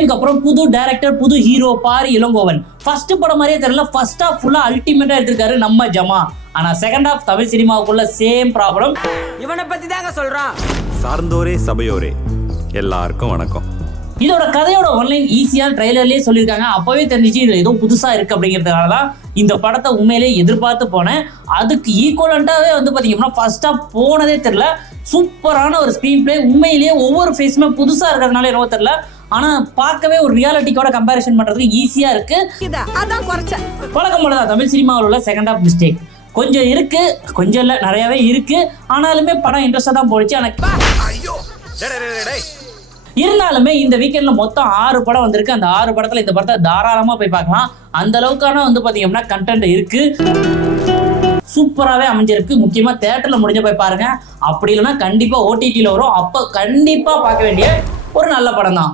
டைமுக்கு அப்புறம் புது டைரக்டர், புது ஹீரோ பாரி இளங்கோவன். ஃபர்ஸ்ட் படம் மாதிரியே தெரியல, ஃபர்ஸ்ட் ஹாஃப் ஃபுல்லா அல்டிமேட்டா எடுத்திருக்காரு நம்ம ஜமா. ஆனா செகண்ட் ஹாஃப் தமிழ் சினிமாவுக்குள்ள சேம் ப்ராப்ளம். இவனை பத்தி தாங்க சொல்றான். சார்ந்தோரே சபையோரே எல்லாருக்கும் வணக்கம். இதோட கதையோட ஒன்லைன் ஈஸியான ட்ரைலர்லயே சொல்லியிருக்காங்க. அப்பவே தெரிஞ்சிச்சு இது ஏதோ புதுசா இருக்கு அப்படிங்கிறதுனால தான் இந்த படத்தை உண்மையிலேயே எதிர்பார்த்து போனேன். அதுக்கு ஈக்குவலண்டாவே பாத்தீங்கன்னா ஃபர்ஸ்ட் ஹாஃப் போனதே தெரியல. சூப்பரான ஒரு ஸ்கிரீன் பிளே, உண்மையிலேயே ஒவ்வொரு ஃபேஸுமே புதுசா இருக்கிறதுனால என்னவோ தெரியல. ஆனா பார்க்கவே ஒரு ரியாலிட்டியோட கம்பேரிசன் பண்றதுக்கு ஈஸியா இருக்கு. வழக்கம் போலதான் தமிழ் சினிமாவில் உள்ள செகண்ட் ஹாஃப் மிஸ்டேக் கொஞ்சம் இருக்கு, கொஞ்சம் இல்ல நிறையவே இருக்கு. ஆனாலுமே படம் இன்ட்ரெஸ்டா தான் போயிடுச்சு. இருந்தாலுமே இந்த வீக்கெண்ட்ல மொத்தம் 6 படம் வந்திருக்கு. அந்த 6 படத்துல இந்த படத்தை தாராளமா போய் பார்க்கலாம். அந்த அளவுக்கான பாத்தீங்கன்னா கண்டென்ட் இருக்கு, சூப்பராகவே அமைஞ்சிருக்கு. முக்கியமா தியேட்டர்ல முடிஞ்ச போய் பாருங்க. அப்படி இல்லைன்னா கண்டிப்பா OTT-ல வரும், அப்ப கண்டிப்பா பார்க்க வேண்டிய ஒரு நல்ல படம் தான்.